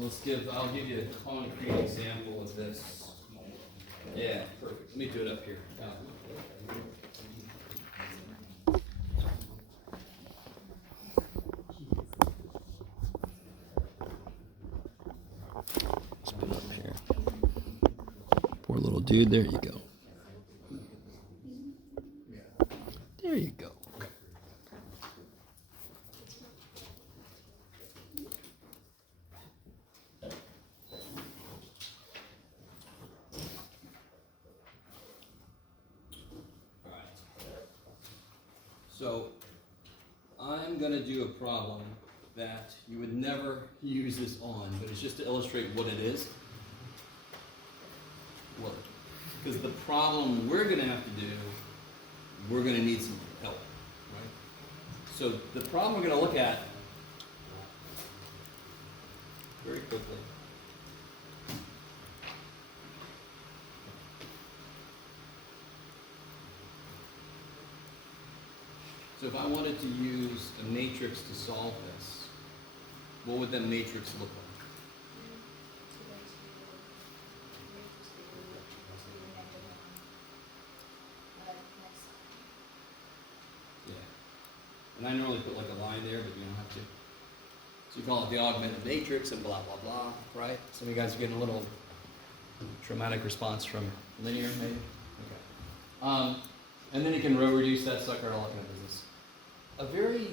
I'll give you a concrete example of this. Yeah, perfect. Let me do it up here. Let's put it up here. Poor little dude, there you go. There you go. So I'm going to do a problem that you would never use this on, but it's just to illustrate what it is. What? Because the problem we're going to have to do, we're going to need some help, right? So the problem we're going to look at very quickly. So if I wanted to use a matrix to solve this, what would that matrix look like? Yeah. And I normally put like a line there, but you don't have to. So you call it the augmented matrix and blah, blah, blah, right? Some of you guys are getting a little traumatic response from linear, maybe? Okay. And then you can row reduce that sucker, all that kind of business. A very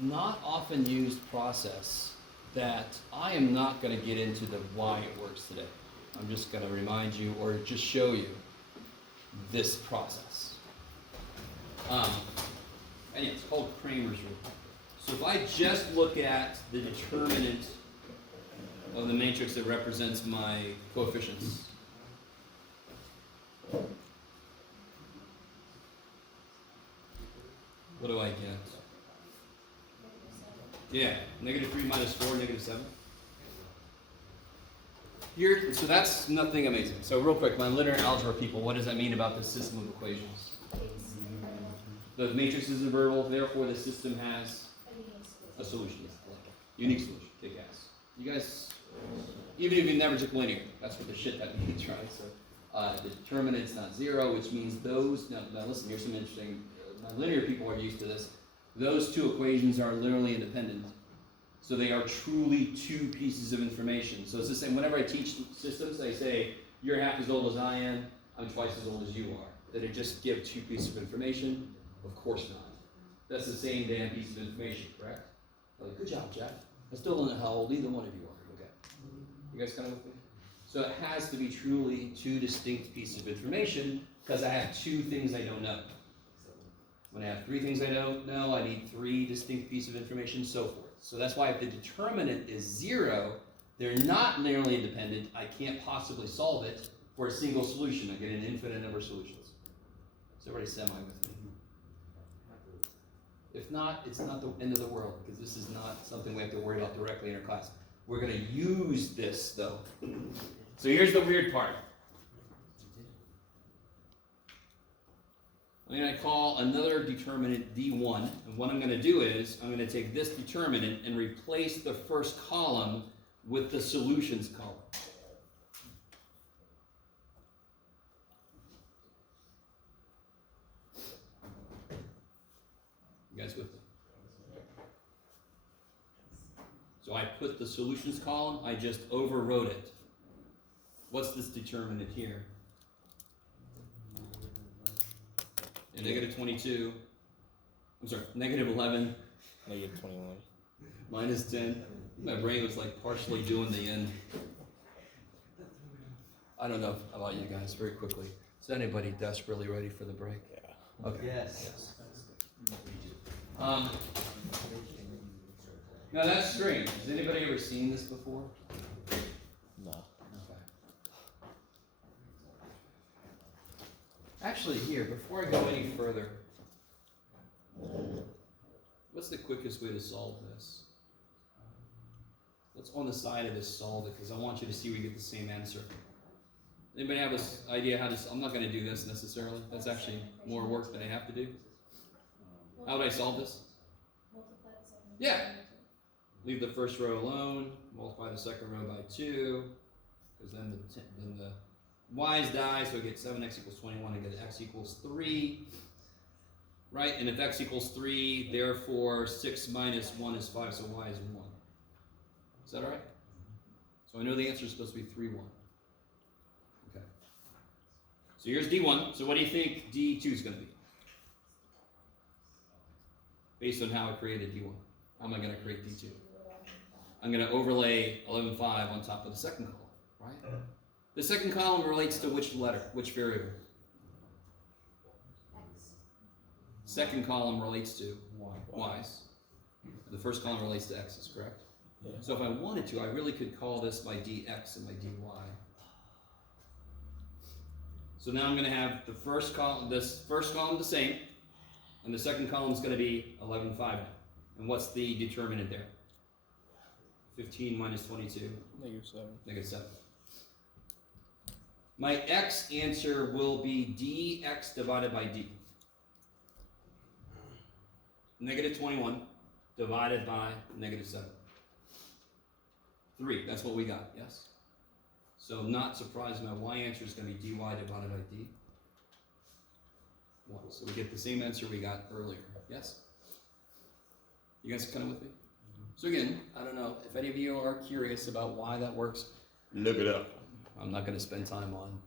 not often used process that I am not going to get into the why it works today. I'm just going to remind you or just show you this process. And it's called Cramer's rule. So if I just look at the determinant of the matrix that represents my coefficients, what do I get? Yeah, -3 minus 4, -7. Here, so that's nothing amazing. So real quick, my linear algebra people, what does that mean about this system of equations? The matrix is invertible, therefore the system has a solution. Unique solution, kick ass. You guys, even if you never took linear, that's what the shit that means, right? So the determinant's not 0, which means those, now listen, here's some interesting, my linear people are used to this. Those two equations are literally independent. So they are truly two pieces of information. So it's the same, whenever I teach systems, I say, you're half as old as I am, I'm twice as old as you are. Did it just give two pieces of information? Of course not. That's the same damn piece of information, correct? Like, good job, Jeff. I still don't know how old either one of you are. Okay. You guys kind of with me? So it has to be truly two distinct pieces of information because I have two things I don't know. When I have three things I don't know, I need three distinct pieces of information, so forth. So that's why if the determinant is 0, they're not linearly independent. I can't possibly solve it for a single solution. I get an infinite number of solutions. Is everybody semi with me? If not, it's not the end of the world, because this is not something we have to worry about directly in our class. We're going to use this, though. So here's the weird part. I'm going to call another determinant D1, and what I'm going to do is I'm going to take this determinant and replace the first column with the solutions column. You guys with me? So I put the solutions column, I just overwrote it. What's this determinant here? And -22, I'm sorry, -11. -21. Minus 10. My brain was like partially doing the end. I don't know about you guys, very quickly. Is anybody desperately ready for the break? Yeah. Okay. Yes. Now that's strange. Has anybody ever seen this before? No. Okay. Actually, here, before I go any further, what's the quickest way to solve this? Let's on the side of this solve it, because I want you to see we get the same answer. Anybody have an idea how to? I'm not going to do this necessarily. That's actually more work than I have to do. How would I solve this? Yeah. Leave the first row alone. Multiply the second row by 2, because then the y's die, so I get 7x equals 21. I get x equals 3. Right? And if x equals 3, therefore 6 minus 1 is 5, so y is 1. Is that all right? So I know the answer is supposed to be 3, 1. Okay. So here's D1. So what do you think D2 is going to be? Based on how I created D1. How am I going to create D2? I'm going to overlay 11.5 on top of the second column, right? The second column relates to which letter, which variable? Second column relates to y's. The first column relates to x's, correct? Yeah. So if I wanted to, I really could call this my dx and my dy. So now I'm going to have the first column, this first column the same, and the second column is going to be 11.5 now. And what's the determinant there? 15 minus 22. -7. -7. My x answer will be dx divided by d. -21 divided by -7. 3, that's what we got, yes? So not surprised, my y answer is going to be dy divided by d. 1. So we get the same answer we got earlier, yes? You guys kind of with me? So again, I don't know, if any of you are curious about why that works, look it up. I'm not going to spend time on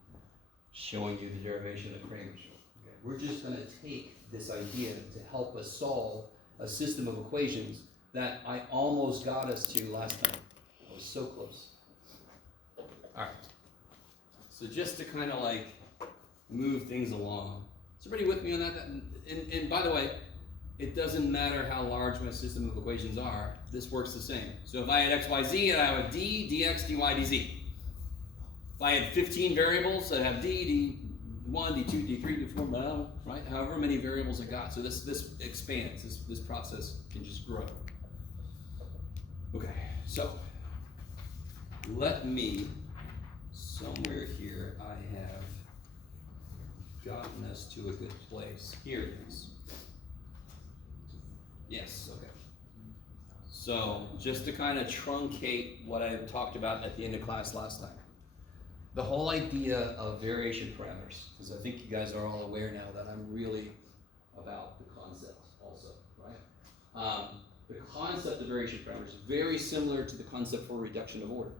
showing you the derivation of Cramer's rule. Okay. We're just going to take this idea to help us solve a system of equations that I almost got us to last time. I was so close. All right. So just to kind of like move things along. Is everybody with me on that? And by the way, it doesn't matter how large my system of equations are, this works the same. So if I had x, y, z, and I have d, dx, dy, dz. If I had 15 variables, I'd have d, d1, d2, d3, d4, blah, blah, right? However many variables I got. So this expands, this process can just grow. Okay, so let me, somewhere here, I have gotten us to a good place. Here it is. Yes, okay. So just to kind of truncate what I talked about at the end of class last time. The whole idea of variation parameters, because I think you guys are all aware now that I'm really about the concept also, right? The concept of variation parameters is very similar to the concept for reduction of order.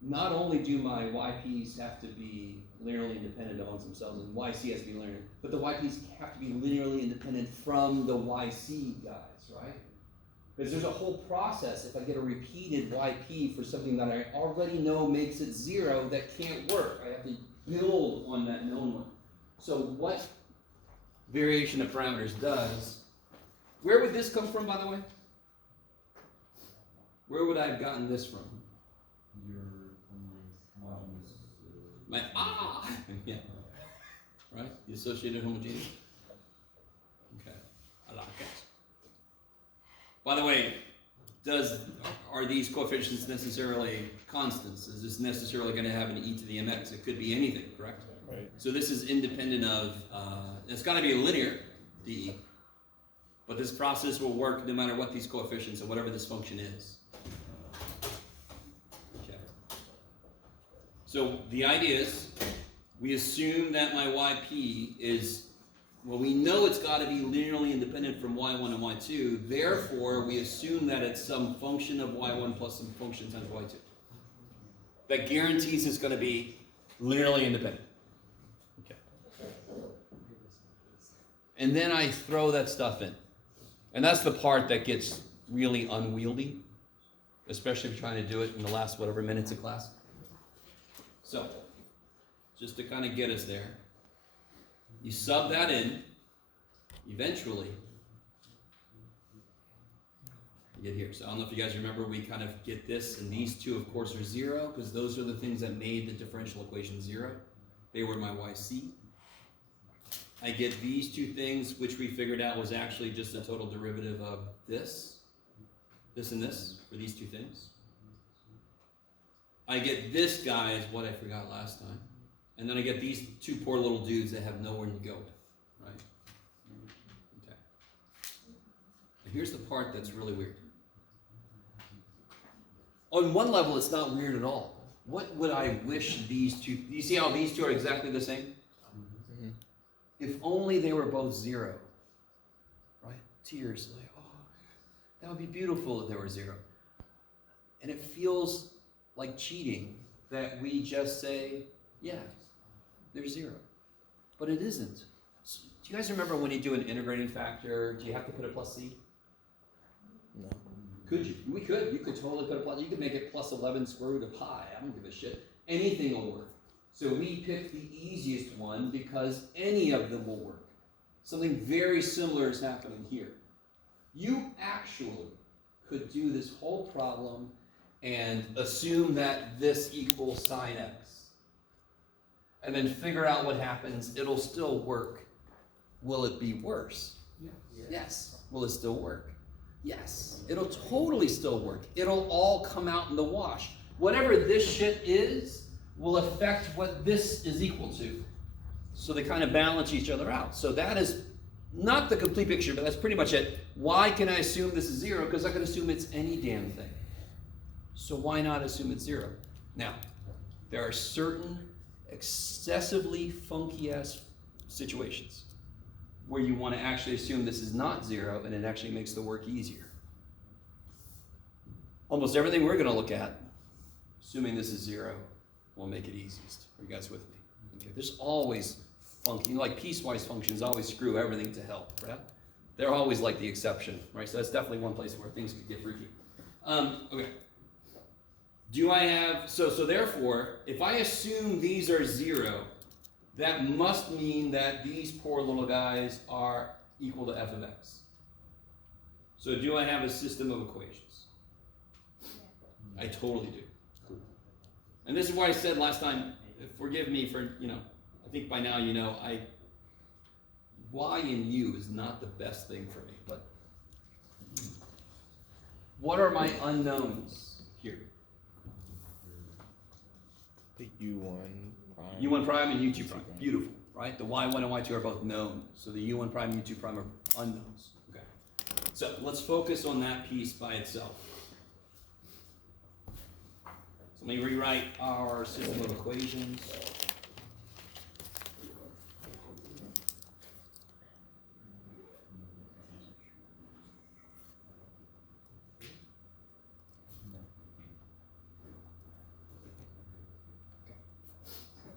Not only do my YPs have to be linearly independent amongst themselves, and YC has to be linear, but the YPs have to be linearly independent from the YC guys, right? Because there's a whole process if I get a repeated YP for something that I already know makes it 0 that can't work. I have to build on that known one. So what variation of parameters does, where would this come from, by the way? Where would I have gotten this from? My yeah, right? The associated homogeneous. Okay, I like that. By the way, are these coefficients necessarily constants? Is this necessarily going to have an e to the mx? It could be anything, correct? Right. So this is independent of. It's got to be a linear de, but this process will work no matter what these coefficients and whatever this function is. So the idea is, we assume that my YP is, well, we know it's got to be linearly independent from Y1 and Y2, therefore we assume that it's some function of Y1 plus some function times Y2. That guarantees it's going to be linearly independent. Okay. And then I throw that stuff in. And that's the part that gets really unwieldy, especially if you're trying to do it in the last whatever minutes of class. So, just to kind of get us there, you sub that in, eventually, you get here. So I don't know if you guys remember, we kind of get this, and these two, of course, are 0, because those are the things that made the differential equation 0. They were my YC. I get these two things, which we figured out was actually just a total derivative of this and this, for these two things. I get this guy is what I forgot last time. And then I get these two poor little dudes that have nowhere to go with, right? Okay. And here's the part that's really weird. On one level, it's not weird at all. What would I wish these two, you see how these two are exactly the same? Mm-hmm. If only they were both 0, right? Tears, like, oh, that would be beautiful if they were 0. And it feels like cheating that we just say, yeah, they're 0. But it isn't. So, do you guys remember when you do an integrating factor, do you have to put a plus c? No. Could you? We could. You could totally put a plus. You could make it plus 11 square root of pi. I don't give a shit. Anything will work. So we picked the easiest one because any of them will work. Something very similar is happening here. You actually could do this whole problem and assume that this equals sine x. And then figure out what happens. It'll still work. Will it be worse? Yes. Will it still work? Yes, it'll totally still work. It'll all come out in the wash. Whatever this shit is will affect what this is equal to. So they kind of balance each other out. So that is not the complete picture, but that's pretty much it. Why can I assume this is 0? Because I can assume it's any damn thing. So why not assume it's 0? Now, there are certain excessively funky-ass situations where you want to actually assume this is not 0, and it actually makes the work easier. Almost everything we're going to look at, assuming this is 0, will make it easiest. Are you guys with me? Okay. There's always funky, like piecewise functions always screw everything to hell, right? They're always like the exception, right? So that's definitely one place where things could get freaky. Okay. Do I have, so therefore, if I assume these are 0, that must mean that these poor little guys are equal to f of x. So do I have a system of equations? I totally do. And this is why I said last time, forgive me for, I think by now you know, y and u is not the best thing for me, but what are my unknowns here? The U1 prime. U1 prime and U2 prime. Beautiful, right? The Y1 and Y2 are both known. So the U1 prime and U2 prime are unknowns. Okay. So let's focus on that piece by itself. So let me rewrite our system of equations.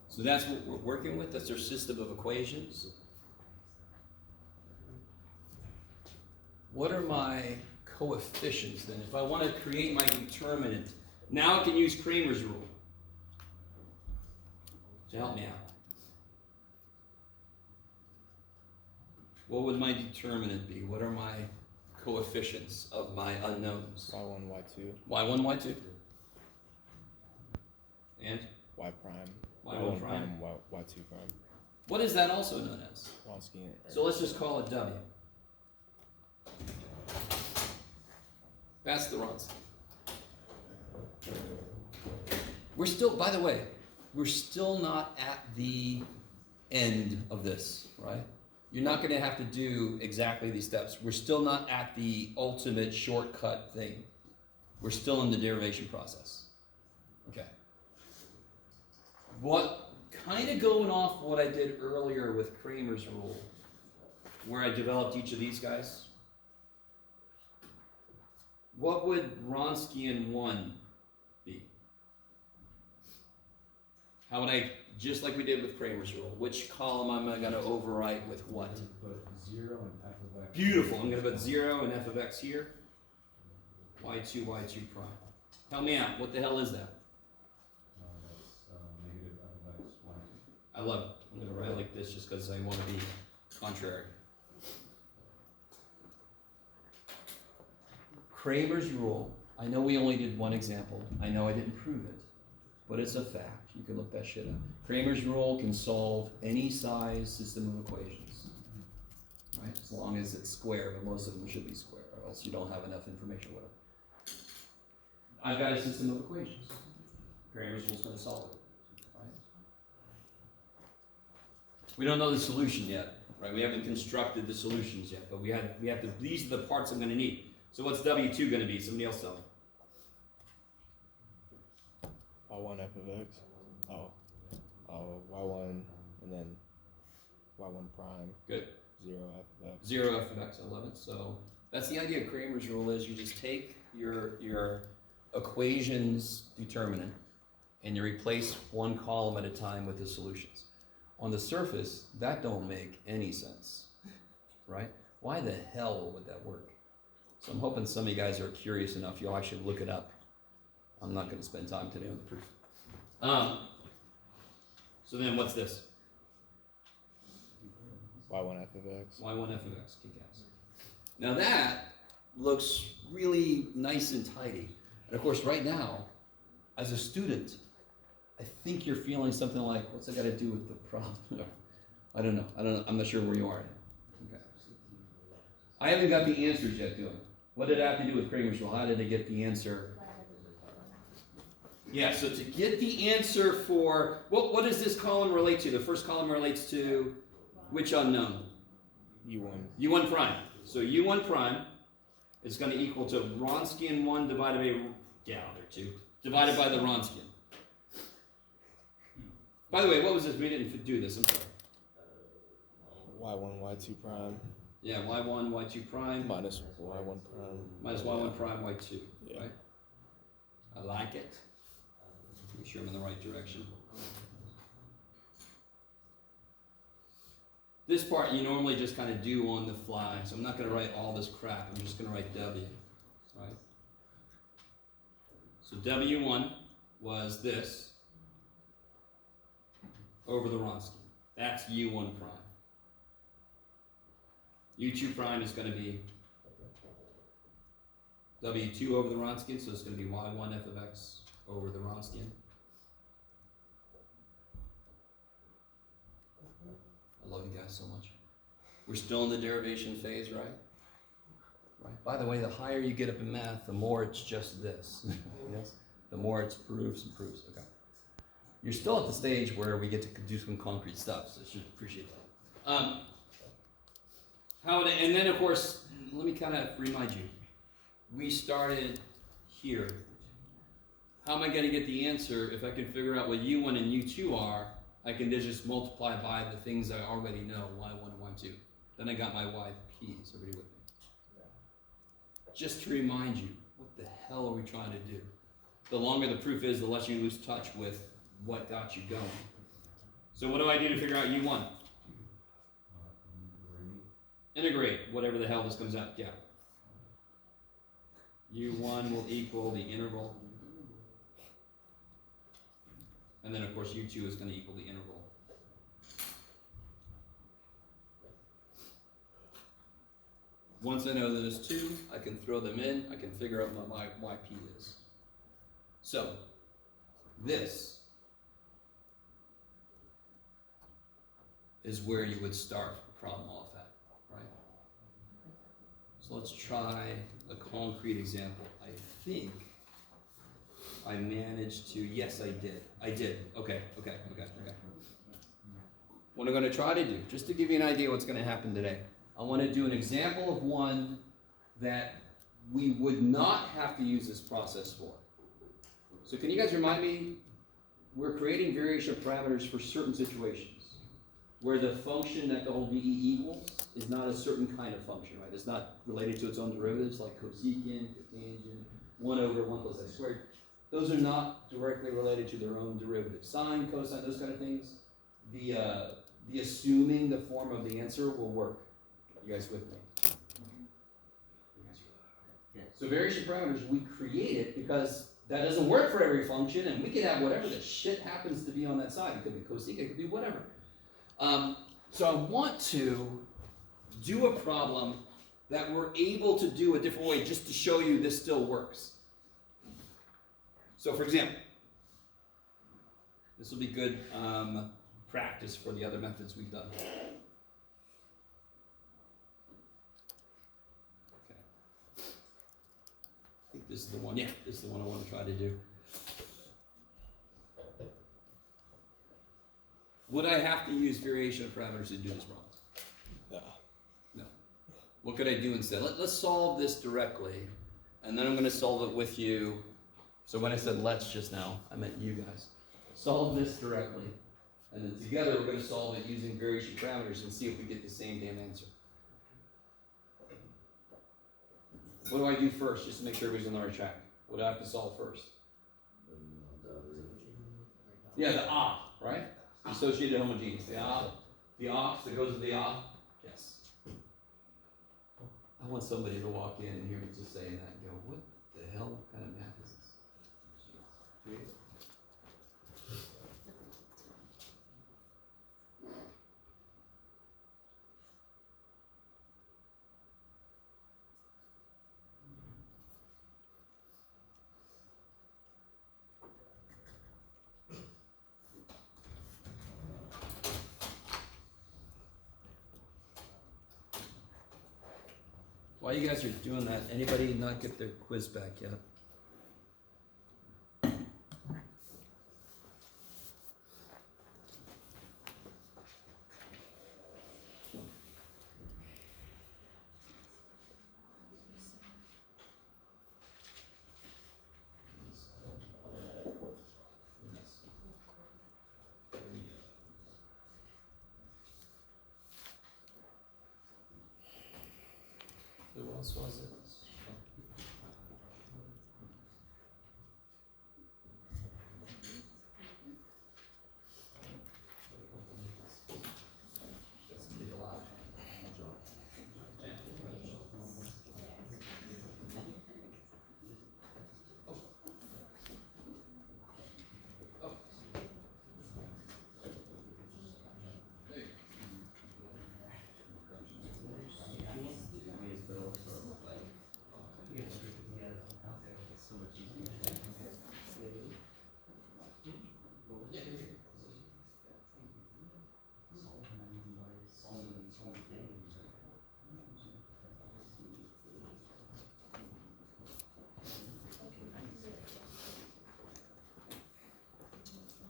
So that's what we're working with. That's our system of equations. What are my coefficients then? If I want to create my determinant, now I can use Cramer's rule to help me out. What would my determinant be? What are my coefficients of my unknowns? Y1, Y2. Y1, Y2. And? Y prime. Y1 prime. Y2 prime. What is that also known as? Wronskian. So let's just call it W. That's the Wronskian. We're still, by the way, we're still not at the end of this, right? You're not going to have to do exactly these steps. We're still not at the ultimate shortcut thing. We're still in the derivation process. Okay. What kind of going off what I did earlier with Cramer's rule, where I developed each of these guys. What would Wronskian 1 be? How would I, just like we did with Cramer's rule, which column am I going to overwrite with what? Put 0 and f of x. Beautiful. I'm going to put 0 and f of x here. Y2 prime. Help me out. What the hell is that? That's negative f of x, y. I love it. I'm going to write like this just because I want to be contrary. Cramer's rule. I know we only did one example. I know I didn't prove it, but it's a fact. You can look that shit up. Cramer's rule can solve any size system of equations, right? As long as it's square, but most of them should be square, or else you don't have enough information with it. I've got a system of equations. Cramer's rule is going to solve it, right? We don't know the solution yet, right? We haven't constructed the solutions yet, but we have to. These are the parts I'm going to need. So what's W2 going to be? Somebody else tell me. y1 f of x. Y1 and then y1 prime. Good. 0 f of x. 0 f of x, I love it. So that's the idea of Cramer's rule is you just take your equations determinant and you replace one column at a time with the solutions. On the surface, that don't make any sense, right? Why the hell would that work? So I'm hoping some of you guys are curious enough, you'll actually look it up. I'm not gonna spend time today on the proof. So then what's this? y1 f of x. y1 f of x, kick ass. Now that looks really nice and tidy. And of course, right now, as a student, I think you're feeling something like, what's that got to do with the problem? I don't know. I'm not sure where you are. Okay. I haven't got the answers yet, do I? What did it have to do with Cramer's rule? How did they get the answer? Yeah, so to get the answer for, what does this column relate to? The first column relates to which unknown? u1. U1 prime. So U1 prime is going to equal to Wronskian 1 divided by, divided by the Wronskian. By the way, what was this? We didn't do this, I'm sorry. y1 y2 prime. Yeah, y1, y2 prime. Minus y1 prime. Minus y1 prime, y2. Yeah. Right? I like it. Make sure I'm in the right direction. This part you normally just kind of do on the fly, so I'm not going to write all this crap. I'm just going to write W, right? So W1 was this over the Wronskian. That's U1 prime. U2 prime is going to be W2 over the Wronskian, so it's going to be Y1 f of x over the Wronskian. I love you guys so much. We're still in the derivation phase, right? Right. By the way, the higher you get up in math, the more it's just this. Yes? The more it's proofs and proofs. Okay. You're still at the stage where we get to do some concrete stuff, so I should appreciate that. And then, of course, let me kind of remind you. We started here. How am I going to get the answer if I can figure out what U1 and U2 are? I can just multiply by the things I already know, y1 and y2. Then I got my yp's. Everybody with me? Just to remind you, what the hell are we trying to do? The longer the proof is, the less you lose touch with what got you going. So what do I do to figure out u1? Integrate whatever the hell this comes out. Yeah. u1 will equal the integral. And then, of course, U2 is going to equal the integral. Once I know those two, I can throw them in. I can figure out what my yp is. So, this is where you would start the problem off at, right? So let's try a concrete example. I think I managed to, yes, I did. Okay. What I'm going to try to do, just to give you an idea what's going to happen today, I want to do an example of one that we would not have to use this process for. So can you guys remind me, we're creating variation parameters for certain situations where the function that the whole VE equals is not a certain kind of function, right? It's not related to its own derivatives like cosecant, cotangent, 1 over 1 plus x squared. Those are not directly related to their own derivative. Sine, cosine, those kind of things. The assuming the form of the answer will work. You guys with me? So variation parameters, we create it because that doesn't work for every function, and we could have whatever the shit happens to be on that side. It could be cosecant, it could be whatever. So I want to do a problem that we're able to do a different way just to show you this still works. So for example, this will be good practice for the other methods we've done. Okay. I think this is the one, yeah, this is the one I want to try to do. Would I have to use variation parameters to do this problem? No. What could I do instead? Let's solve this directly, and then I'm going to solve it with you So when I said let's just now, I meant you guys. Solve this directly. And then together we're going to solve it using variation parameters and see if we get the same damn answer. What do I do first just to make sure everybody's on the right track? What do I have to solve first? Yeah, the right? Associated homogeneous. The ox that goes with the Yes. I want somebody to walk in and hear me just saying that and go, what the hell kind of math is this? While you guys are doing that, anybody not get their quiz back yet? Who else was it?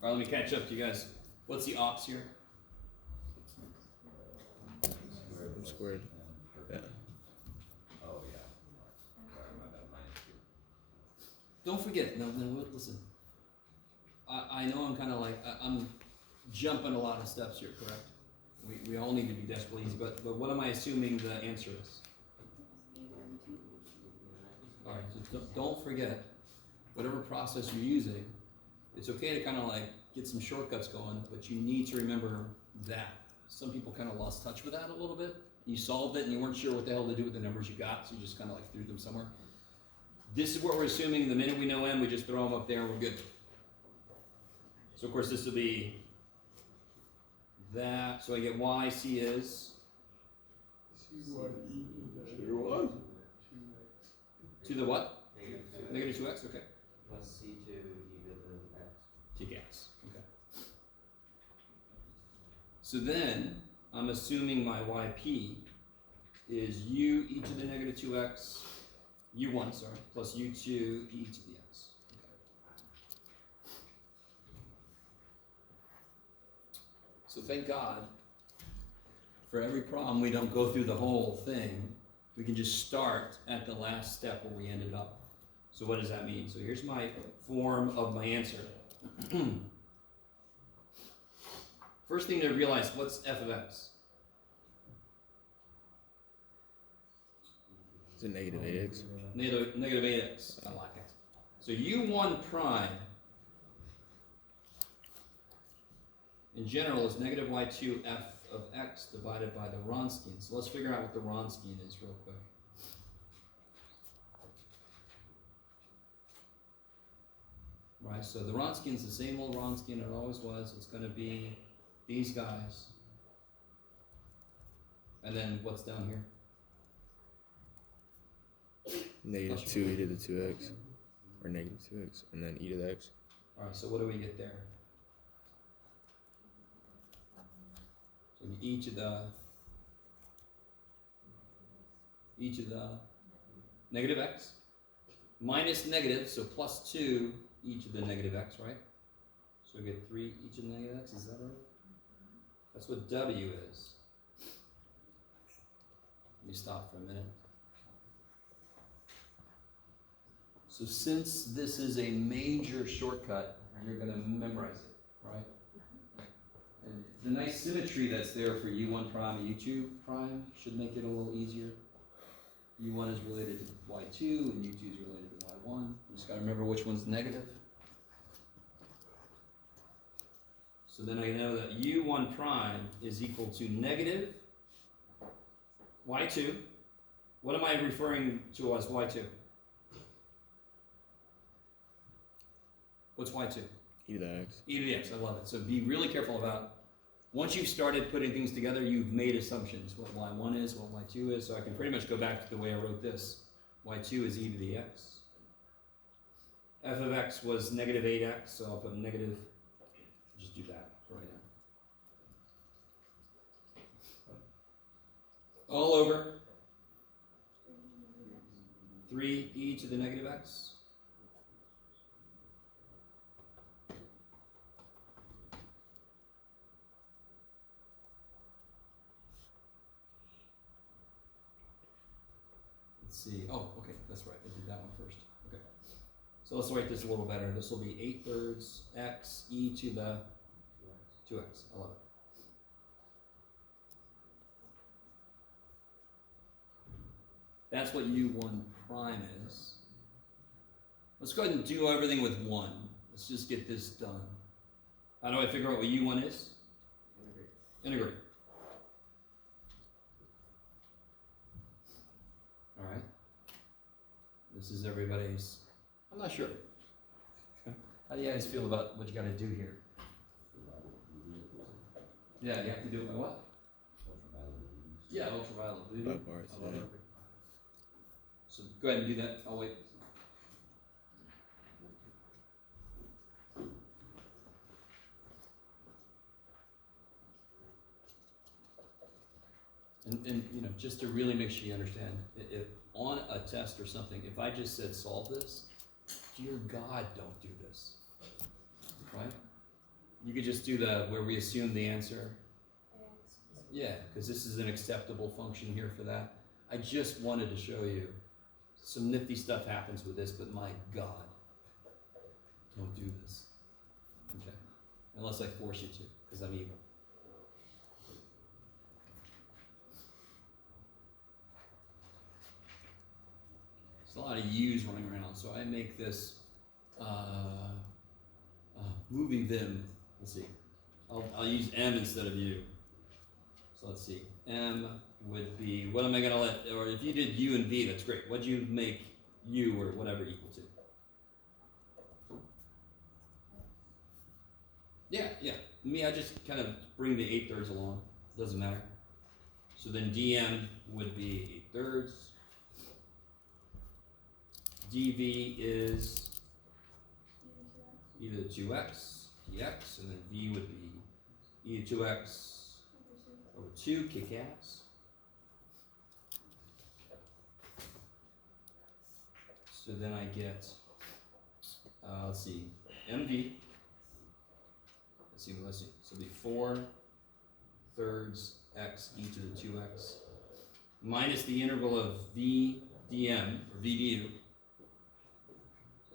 All right, let me catch up to you guys. What's the ox here? Squared. Yeah. Oh, yeah. Sorry, my bad, Don't forget, no, listen. I know I'm kind of like, I'm jumping a lot of steps here, correct? We all need to be decibel easy, but what am I assuming the answer is? All right, so don't forget, whatever process you're using, it's okay to kind of like get some shortcuts going, but you need to remember that. Some people kind of lost touch with that a little bit. You solved it and you weren't sure what the hell to do with the numbers you got, so you just kind of like threw them somewhere. This is what we're assuming. The minute we know M, we just throw them up there and we're good. So of course this will be that. So I get Y, C is? C1. To the what? Negative 2x, okay. Plus C2 e to the x. TX, okay. So then, I'm assuming my YP is U e to the negative 2x, U1, sorry, plus U2 e to the x. Okay. So thank God, for every problem we don't go through the whole thing. We can just start at the last step where we ended up. So what does that mean? So here's my form of my answer. First thing to realize, what's f of x? It's a negative 8x. Negative 8x. I like it. So u1 prime, in general, is negative y2 f of x divided by the Wronskian. So let's figure out what the Wronskian is real quick. Right, so the Wronskian is the same old Wronskian it always was. It's going to be these guys. And then what's down here? Negative 2 e to the 2x. Or negative 2x. And then e to the x. Alright, so what do we get there? So each of the negative x minus negative, so plus 2 each of the negative x, right? So we get 3 each of the negative x, is that right? That's what W is. Let me stop for a minute. So since this is a major shortcut, you're gonna memorize it, right? And the nice symmetry that's there for U1 prime and U2 prime should make it a little easier. U1 is related to Y2 and U2 is related to Y1. You just gotta remember which one's negative. So then I know that U1 prime is equal to negative Y2. What am I referring to as Y2? What's Y2? E to the x. E to the x, I love it. So be really careful about, once you've started putting things together, you've made assumptions, what y1 is, what y2 is, so I can pretty much go back to the way I wrote this. Y2 is e to the x. F of x was negative 8x, so I'll put negative, just do that for right now. All over 3e to the negative x. See, oh, okay, that's right, I did that one first. Okay. So let's write this a little better. This will be 8/3 x e to the 2x. I love it. That's what U1 prime is. Let's go ahead and do everything with 1. Let's just get this done. How do I figure out what U1 is? Integrate. All right. This is everybody's. I'm not sure. How do you guys feel about what you got to do here? Yeah, you have to do it by what? Yeah, ultraviolet blue. By parts, I love yeah. it. So go ahead and do that. I'll wait. And you know, just to really make sure you understand, if on a test or something, if I just said solve this, dear God, don't do this, right? You could just do the where we assume the answer. Yeah, because this is an acceptable function here for that. I just wanted to show you some nifty stuff happens with this, but my God, don't do this. Okay, unless I force you to, because I'm evil. A lot of U's running around, so I make this moving them. Let's see, I'll use M instead of U. So let's see, M would be, what am I gonna let, or if you did U and V, that's great. What'd you make U or whatever equal to? Yeah. Me, I just kind of bring the 8/3 along. Doesn't matter. So then dm would be 8/3. dv is e to the 2x, dx, and then v would be e to 2x over 2, kick ass. So then I get, let's see, mv, let's see, so it'll be 4/3 x e to the 2x minus the integral of v dm, or v du.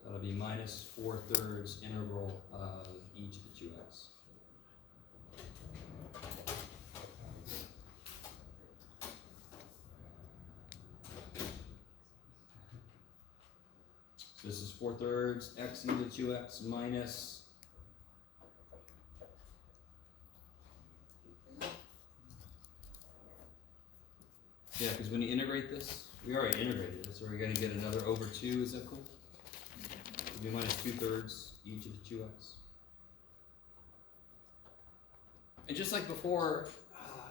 That'll be minus 4/3 integral of e to the 2x. So this is 4/3 x e to the 2x minus yeah, because when you integrate this, we already integrated it, so we're going to get another over 2. Is that cool? It'll be minus 2/3 e to the 2x. And just like before,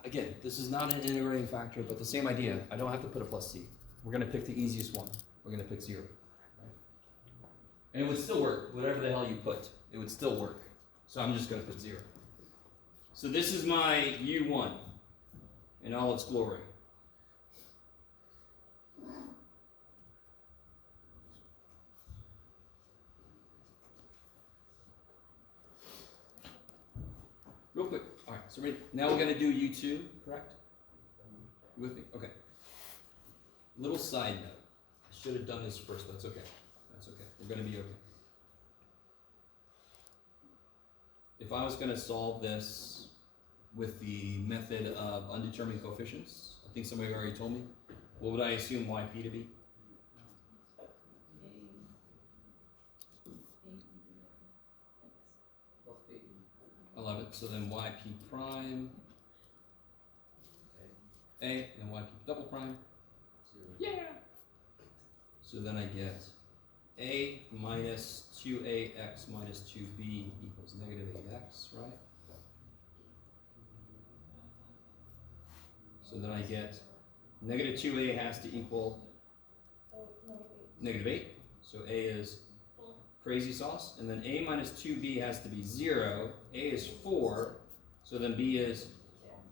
again, this is not an integrating factor, but the same idea. I don't have to put a plus c. We're going to pick the easiest one. We're going to pick 0. Right? And it would still work. Whatever the hell you put, it would still work. So I'm just going to put 0. So this is my U1 in all its glory. Real quick. All right, so now we're going to do U2, correct? You with me? Okay. Little side note. I should have done this first, but it's okay. That's okay. We're gonna be okay. If I was gonna solve this with the method of undetermined coefficients, I think somebody already told me, what would I assume yp to be? I love it. So then yp prime a, and then yp double prime. Yeah. So then I get a minus 2ax minus 2b equals negative 8x, right? So then I get negative 2a has to equal negative 8. So a is crazy sauce. And then a minus 2b has to be 0. A is 4. So then b is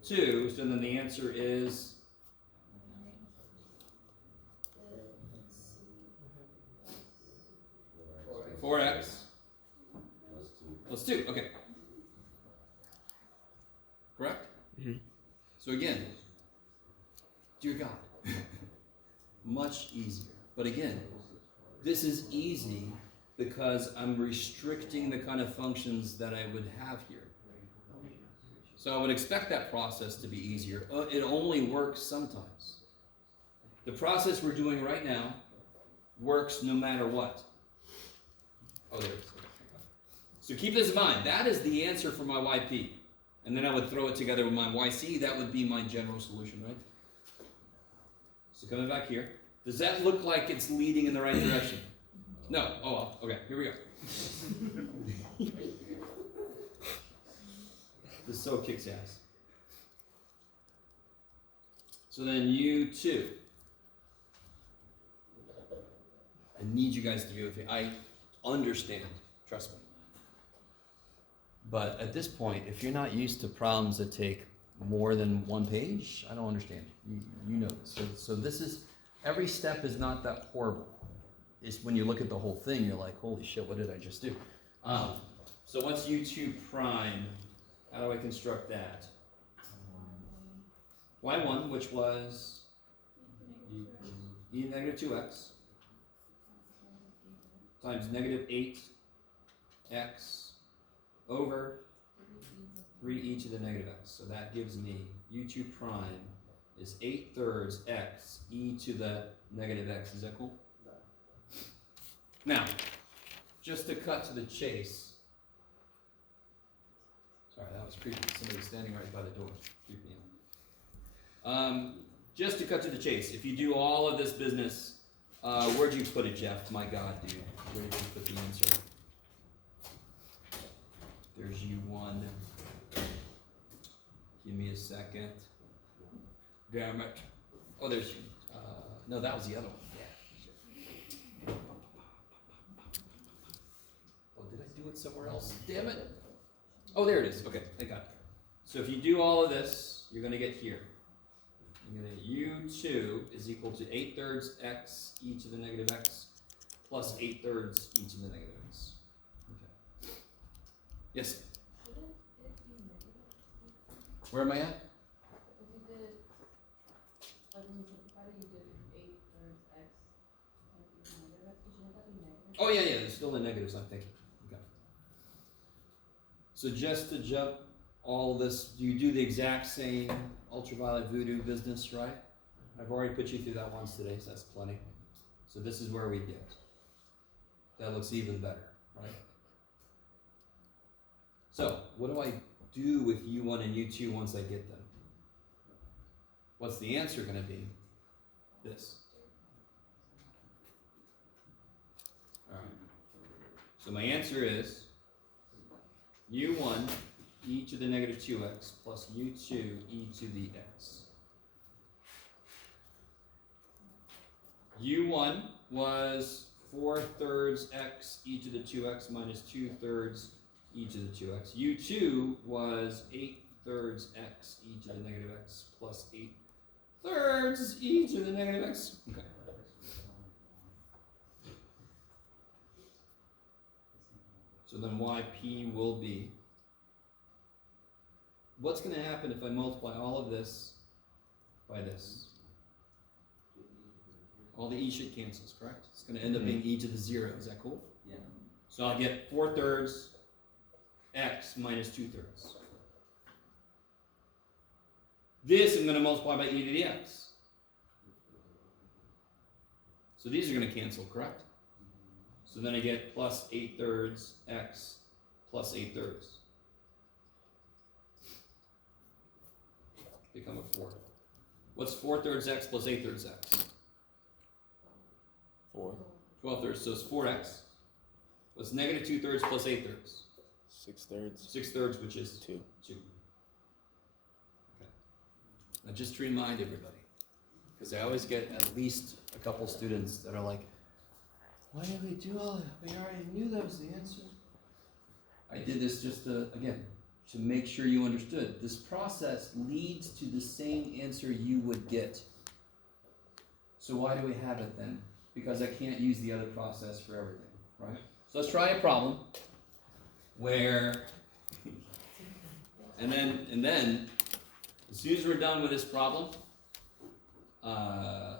2. So then the answer is 4x plus 2. Okay. Correct? Mhm. So again, dear God, much easier. But again, this is easy because I'm restricting the kind of functions that I would have here. So I would expect that process to be easier. It only works sometimes. The process we're doing right now works no matter what. Oh, there it is. So keep this in mind. That is the answer for my yp. And then I would throw it together with my yc. That would be my general solution, right? So coming back here. Does that look like it's leading in the right direction? No. Oh, well. Okay. Here we go. This so kicks ass. So then U2. I need you guys to be with me. I understand. Trust me. But at this point, if you're not used to problems that take more than one page, I don't understand. You know this. So this is, every step is not that horrible. It's when you look at the whole thing, you're like, holy shit, what did I just do? So what's U2 prime? How do I construct that? Y1, which was e to the negative 2x times negative 8x over 3e to the negative x. So that gives me U2 prime is 8/3 x e to the negative x. Is that cool? Now, just to cut to the chase. Sorry, that was creepy. Somebody standing right by the door. Creep me out. Just to cut to the chase. If you do all of this business, where'd you put it, Jeff? My God, dude. Where did you put the answer? There's U1. Give me a second. Damn it. Oh, there's no, that was the other one. Yeah. Oh, did I do it somewhere else? Damn it. Oh, there it is. Okay, thank God. So if you do all of this, you're going to get here. You're going to U2 is equal to 8/3 x e to the negative x plus 8/3 e to the negative x. Okay. Yes? Where am I at? Oh, yeah, there's still the negatives, I'm thinking. Okay. So just to jump all this, you do the exact same ultraviolet voodoo business, right? I've already put you through that once today, so that's plenty. So this is where we get. That looks even better, right? So, what do I do with U1 and U2 once I get them? What's the answer going to be? This. All right. So my answer is U1 e to the negative 2x plus U2 e to the x. U1 was 4/3 x e to the 2x minus 2/3 e to the 2x. U2 was 8/3 x e to the negative x plus 8/3 e to the negative x. Okay. So then yp will be, what's going to happen if I multiply all of this by this? All the e shit cancels, correct? It's gonna end up being e to the 0. Is that cool? Yeah. So I'll get 4/3 x minus 2/3. This I'm gonna multiply by e to the x. So these are gonna cancel, correct? So then I get plus 8/3 x plus 8/3. Become a 4. What's 4/3 x plus 8/3 x? 4. 12/3, so it's 4x. What's negative 2/3 plus 8/3? 6/3. 6/3, which is 2. 2. Okay. Now just to remind everybody, because I always get at least a couple students that are like, why did we do all that? We already knew that was the answer. I did this just to, again, to make sure you understood. This process leads to the same answer you would get. So why do we have it then? Because I can't use the other process for everything, right? So let's try a problem where, and then, as soon as we're done with this problem, I'm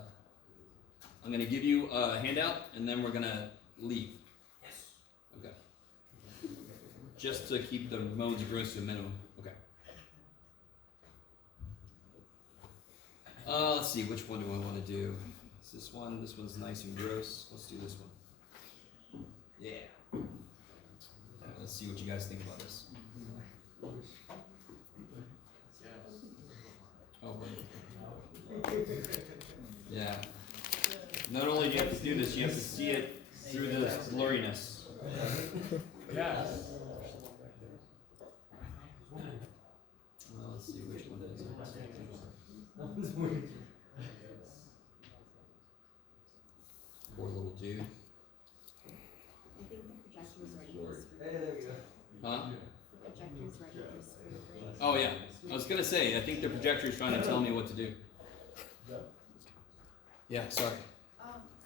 going to give you a handout, and then we're going to leave. Yes. Okay. Just to keep the moans and groans to a minimum. Okay. Let's see, which one do I want to do? Is this one? This one's nice and gross. Let's do this one. Yeah. Let's see what you guys think about this. Oh, wait. Yeah. Not only do you have to do this, you have to see it through the blurriness. Yeah. Well, let's see which one is it. Poor little dude. I think the projector's ready for screen. Huh? The projector's ready for screen. Oh yeah. I was gonna say, I think the projector is trying to tell me what to do. Yeah, sorry.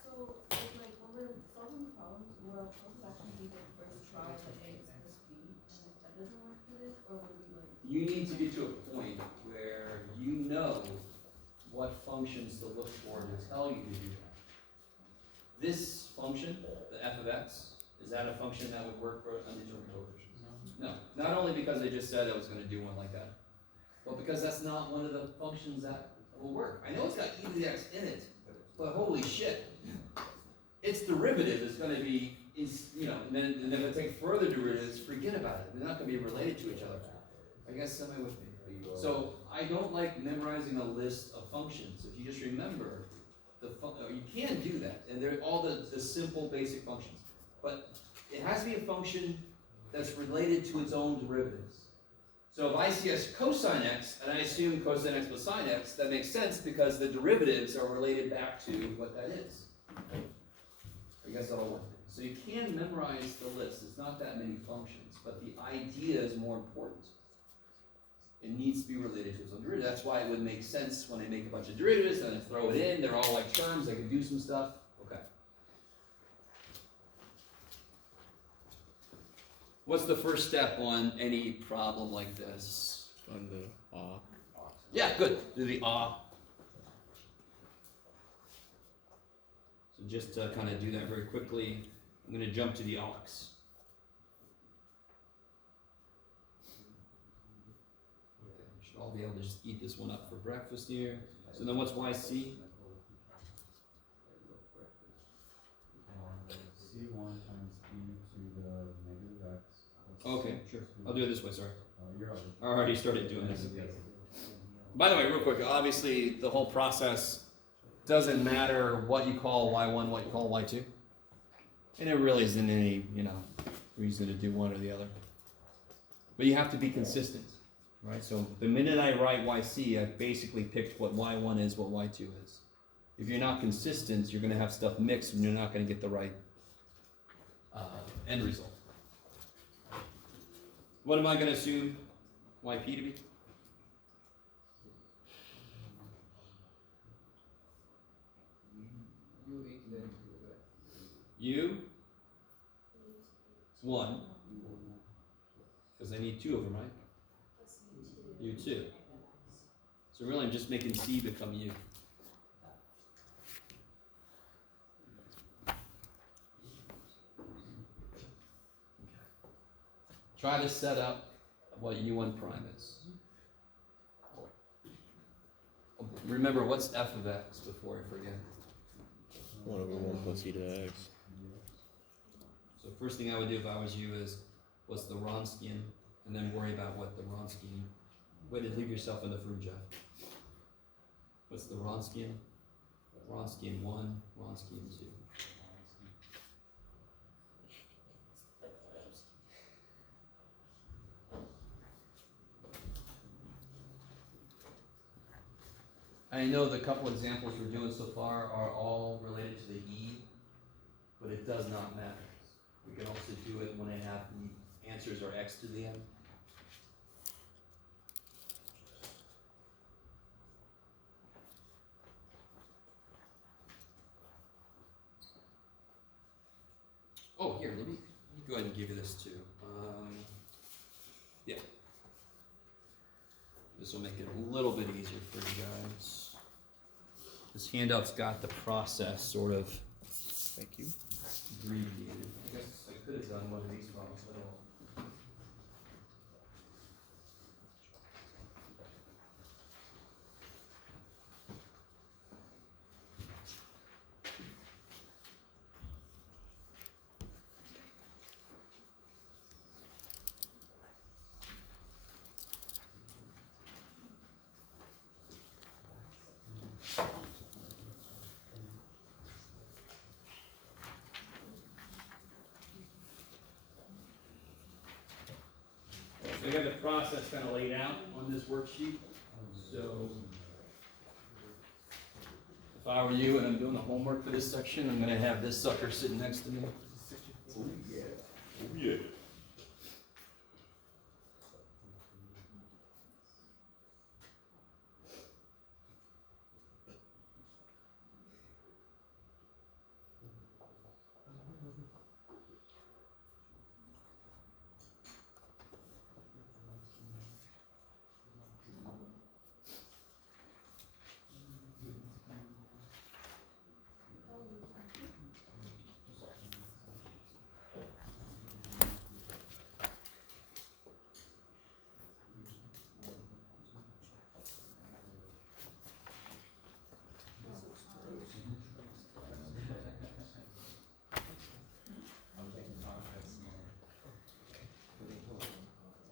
So it's like when we're solving the problems, will process actually be the first try that A is supposed to be, and if that doesn't work for this, or will we like? You need to get to a point where you know what functions to look for to tell you to do that. This function, the f of x, is that a function that would work for undetermined coefficients? No. Not only because I just said I was going to do one like that, but because that's not one of the functions that will work. I know it's got e to the x in it, but holy shit, its derivative is going to be, and then if I take further derivatives, forget about it. They're not going to be related to each other. I guess somebody with me. So I don't like memorizing a list of functions. If you just remember, you can do that, and they're all the simple basic functions. But it has to be a function that's related to its own derivatives. So if I see a cosine x, and I assume cosine x plus sine x, that makes sense because the derivatives are related back to what that is. I guess that'll work. So you can memorize the list. It's not that many functions, but the idea is more important. It needs to be related to its own derivative. That's why it would make sense when I make a bunch of derivatives and I throw it in. They're all like terms. I can do some stuff. Okay. What's the first step on any problem like this? On the Yeah, good. Do the ah. So just to kind of do that very quickly, I'm going to jump to the aux. Should all be able to just eat this one up for breakfast here. So then what's YC? C1 times e to the negative x. Okay, sure. I'll do it this way, sorry. You're I already started doing this. By the way, real quick, obviously the whole process doesn't matter what you call y1, what you call y2. And there really isn't any, reason to do one or the other. But you have to be consistent, right? So the minute I write yc, I basically picked what y1 is, what y2 is. If you're not consistent, you're going to have stuff mixed and you're not going to get the right end result. What am I going to assume yp to be? U, it's 1, because I need 2 of them, right? U2. So really I'm just making C become U. try to set up what U1 prime is. Remember, what's f of x before I forget? 1 over 1 plus e to the x. So first thing I would do if I was you is, what's the Wronskian? And then worry about what the Wronskian, way to leave yourself in the fruit, Jeff. What's the Wronskian? Wronskian 1, Wronskian 2. I know the couple examples we're doing so far are all related to the E, but it does not matter. We can also do it when I have the answers are x to the n. Oh, here, let me go ahead and give you this too. Yeah. This will make it a little bit easier for you guys. This handout's got the process sort of Thank you. abbreviated. I guess I could have done one of these problems, but I'll. We have the process kind of laid out on this worksheet. So if I were you and I'm doing the homework for this section, I'm going to have this sucker sitting next to me. Oh yeah. Oh yeah.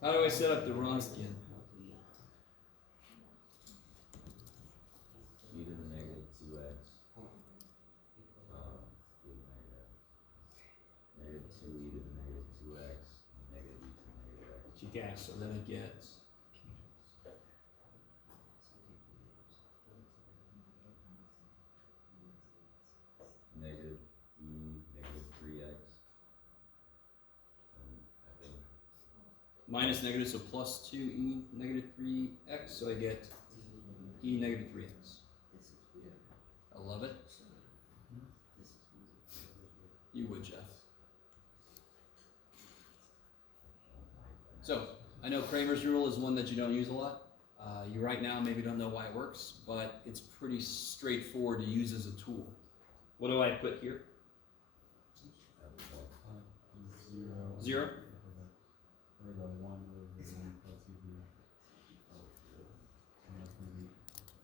How do I set up the Wronskian? E to the negative 2x. Negative 2 e to the negative 2x, negative e to the negative x. Yeah, so then I get Negative e, negative 3x. I think minus negative, so plus 2e negative 3x, so I get e negative 3x. I love it. You would, Jeff. So, I know Kramer's rule is one that you don't use a lot. You right now maybe don't know why it works, but it's pretty straightforward to use as a tool. What do I put here? Zero? Or the 1 over 1 plus e to the and that's going to be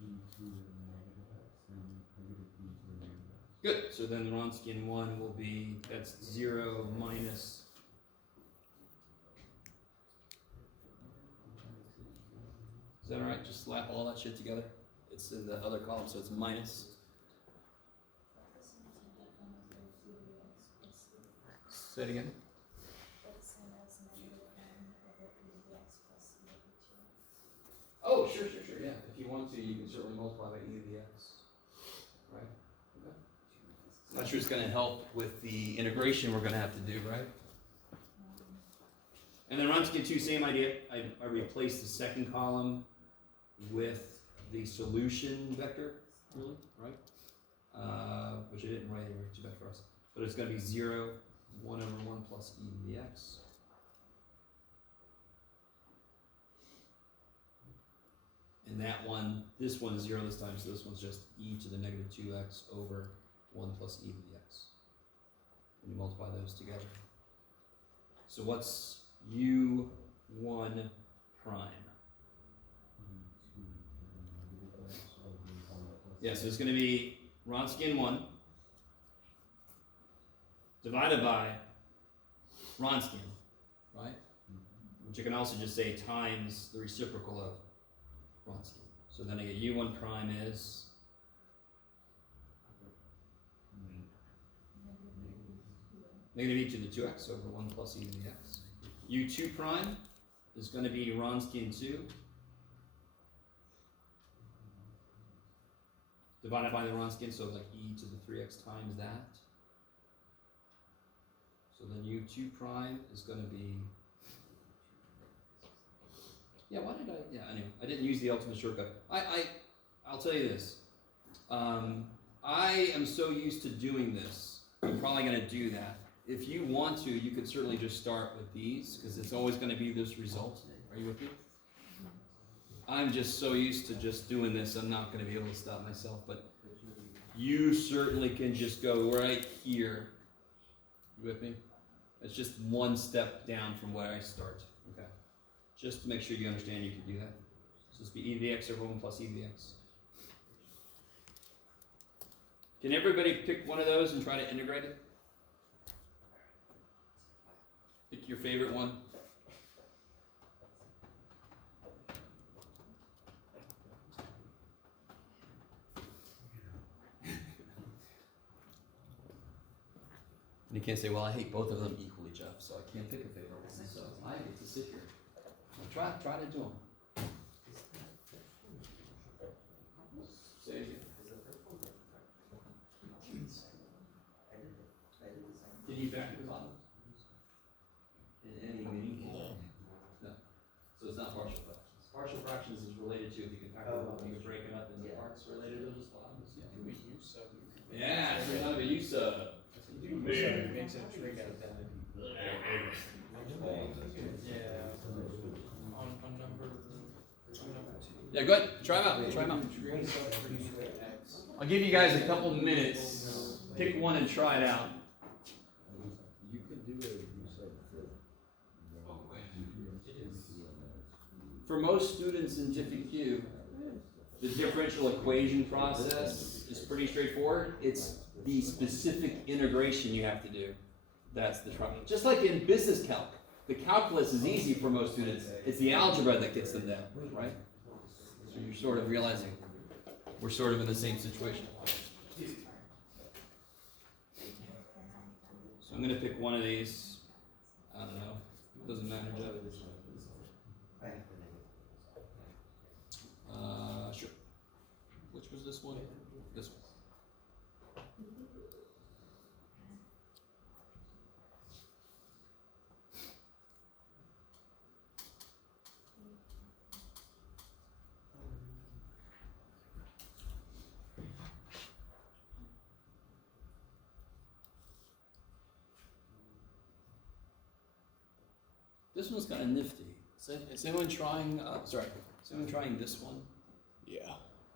e to the negative x and negative e to the negative x. Good, so then Wronskian 1 will be, that's 0 minus, is that alright? Just slap all that shit together? It's in the other column, so it's minus. Say it again. Oh, sure, yeah. If you want to, you can certainly multiply by e to the x. Right? Okay. Not sure it's going to help with the integration we're going to have to do, right? And then Wronskian 2, same idea. I replace the second column with the solution vector, really, right? Which I didn't write here, too bad for us. But it's going to be 0, 1 over 1 plus e to the x. And that one, this one's 0 this time, so this one's just e to the negative 2x over 1 plus e to the x. And you multiply those together. So what's u1 prime. Yeah, so it's going to be Wronskian 1 divided by Wronskian, right? Which you can also just say times the reciprocal of Wronskian. So then I get u1 prime is negative e to the 2x over 1 plus e to the x. u2 prime is going to be Wronskian 2 divided by the Wronskian, so like e to the 3x times that. So then u2 prime is going to be, anyway, I didn't use the ultimate shortcut. I'll tell you this. I am so used to doing this, I'm probably going to do that. If you want to, you could certainly just start with these, because it's always going to be this result. Are you with me? I'm just so used to just doing this, I'm not going to be able to stop myself, but you certainly can just go right here. You with me? It's just one step down from where I start. Okay. Just to make sure you understand you can do that. So this be e to the x over 1 plus e to the x. Can everybody pick one of those and try to integrate it? Pick your favorite one. And you can't say, well, I hate both of them equally, Jeff, so I can't pick a favorite one. So I get to sit here. Well, try to do them. Say it again. Did you factor the bottom? In any meaningful? No. So it's not partial fractions. Partial fractions is related to if you can factor them up, you can break it up into parts related to those bottoms. Yeah. Yeah, it's kind of a use of. Makes it a trick out of that. On number 2. Yeah, go ahead. Try them out. Try them out. I'll give you guys a couple minutes. Pick one and try it out. You could do it, you said For most students in DiffyQ, the differential equation process is pretty straightforward. It's the specific integration you have to do. That's the trouble. Just like in business calc, the calculus is easy for most students. It's the algebra that gets them down, right? So you're sort of realizing we're sort of in the same situation. So I'm going to pick one of these. I don't know. It doesn't matter, Jeff. Sure. Which was this one? This one. This one's kind of nifty. Is anyone trying? Is anyone trying this one? Yeah.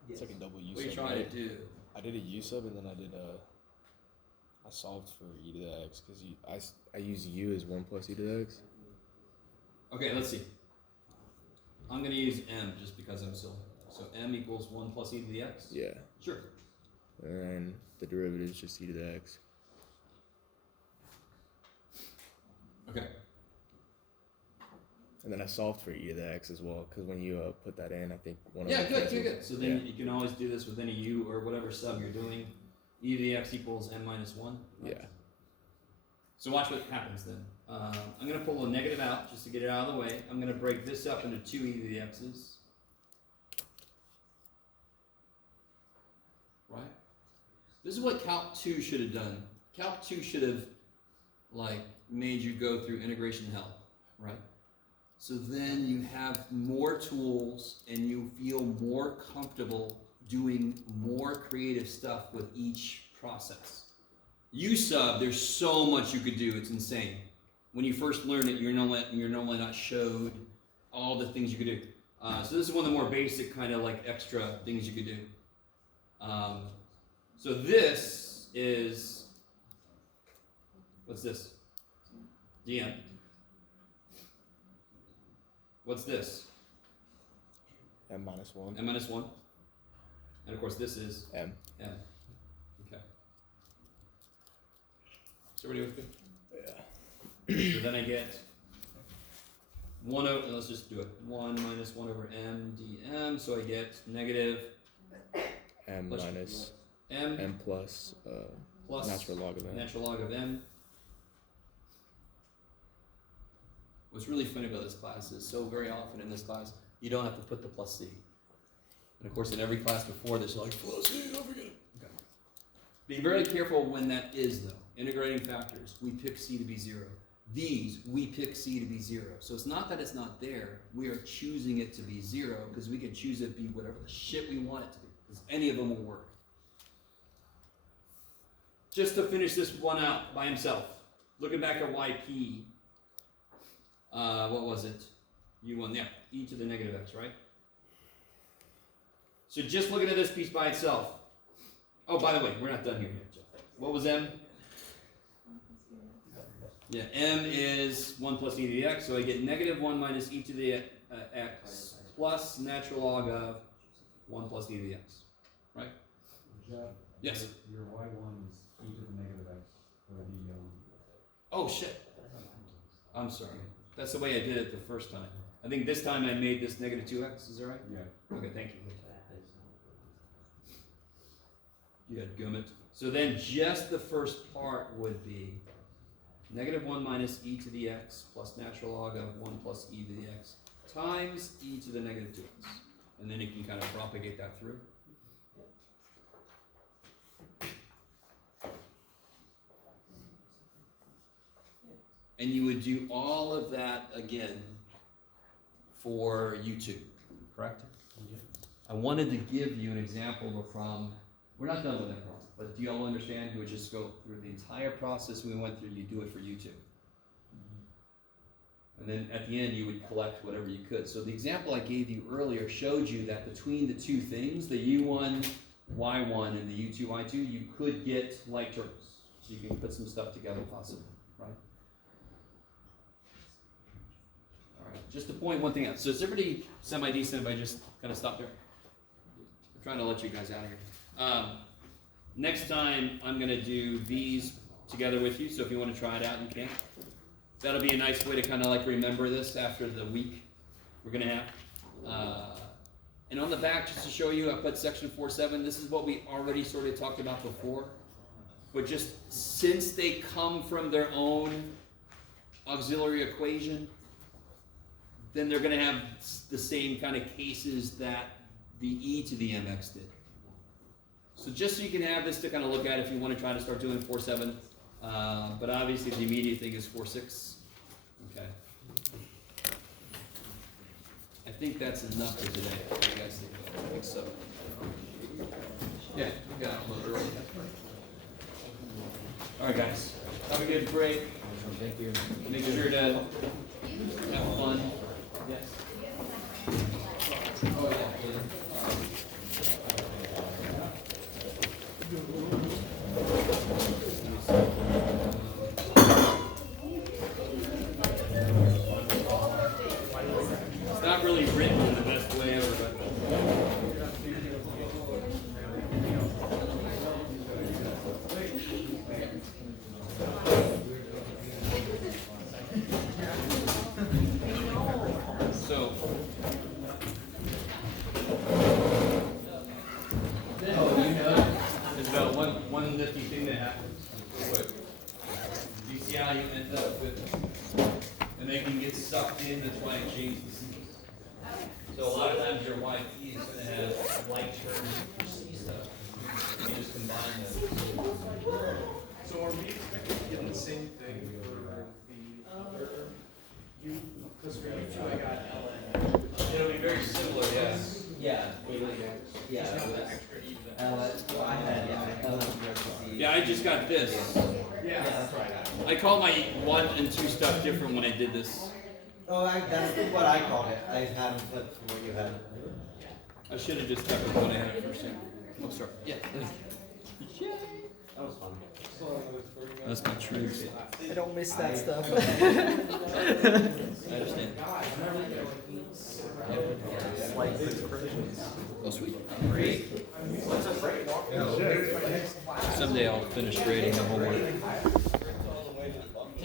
It's like a double U What are you sub. trying to do? I did a U sub and then I solved for e to the x because I use u as 1 plus e to the x. Okay, let's see. I'm going to use m just because I'm silly. So m equals 1 plus e to the x? Yeah. Sure. And then the derivative is just e to the x. Okay. And then I solved for e to the x as well because when you put that in, I think one of Yeah, the good. So then you can always do this with any u or whatever sum you're doing. E to the x equals m minus 1. Yeah. So watch what happens then. I'm going to pull a negative out just to get it out of the way. I'm going to break this up into 2 e to the x's. Right? This is what Calc 2 should have done. Calc 2 should have made you go through integration hell, right? So then you have more tools and you feel more comfortable doing more creative stuff with each process. U sub, there's so much you could do, it's insane. When you first learn it, you're normally not showed all the things you could do. So this is one of the more basic kind of extra things you could do. So this is, what's this? dm. What's this? M minus 1. M minus 1. And of course this is M. M. Okay. So everybody with me? Yeah. So then I get 1 over, let's just do it. 1 minus 1 over M dm. So I get negative M Let's- minus M M plus plus natural log of M. natural log of M. What's really funny about this class is so very often in this class, you don't have to put the plus C. And of course, in every class before this, you're like, plus C, don't forget it. Okay. Be very careful when that is, though. Integrating factors, we pick C to be 0. These, we pick C to be 0. So it's not that it's not there, we are choosing it to be 0, because we can choose it to be whatever the shit we want it to be, because any of them will work. Just to finish this one out by himself, looking back at YP, what was it? U1, yeah, e to the negative x, right? So just looking at this piece by itself. Oh, by the way, we're not done here yet, Jeff. What was M? Yeah, M is 1 plus e to the x, so I get negative 1 minus e to the x plus natural log of 1 plus e to the x, right? Jeff, Yes. Your y1 is e to the negative x for the Oh, shit. I'm sorry. That's the way I did it the first time. I think this time I made this negative 2x, is that right? yeah. Okay, thank you. You had Gummit. So then just the first part would be negative 1 minus e to the x plus natural log of 1 plus e to the x times e to the negative 2x. And then you can kind of propagate that through. And you would do all of that again for U2, correct? I wanted to give you an example of a problem. We're not done with that problem, but do you all understand? You would just go through the entire process we went through, you do it for U2. And then at the end, you would collect whatever you could. So the example I gave you earlier showed you that between the two things, the U1, Y1 and the U2, Y2, you could get like terms. So you can put some stuff together possibly, right? All right, just to point one thing out. So is everybody semi-decent if I just kind of stop there? I'm trying to let you guys out of here. Next time, I'm going to do these together with you, so if you want to try it out, you can. That'll be a nice way to kind of like remember this after the week we're going to have. And on the back, just to show you, I put section 4.7. This is what we already sort of talked about before. But just since they come from their own auxiliary equation, then they're going to have the same kind of cases that the e to the mx did. So just so you can have this to kind of look at if you want to try to start doing 4.7. But obviously the immediate thing is 4.6. Okay. I think that's enough for today. What do you guys think? I think so. Yeah, we got a little early. All right, guys. Have a good break. Thank you. Make sure to have fun. Yes. Oh, yeah. It's not really written in the best way ever, but so there's about one nifty thing that happens. Quick. Do you see how you end up with, and they can get sucked in, that's why I changed the C. So a lot of times your YP is going to have like terms for C stuff. You just combine them. So are we expecting to get the same thing for the other, because for you two I got LN. It'll be very similar, yeah. Yeah, Just have the yeah. extra E to Well, I had, Yeah, I just got this. Yeah. that's right. I call my 1 and 2 stuff different when I did this. Oh, that's what I called it. I haven't flipped from what you had. I should have just stuck with what I had first. Oh, sorry. Yeah. That was fun. That's my truth. I don't miss that stuff. I understand. Oh, sweet. What's a break? Someday I'll finish grading the homework.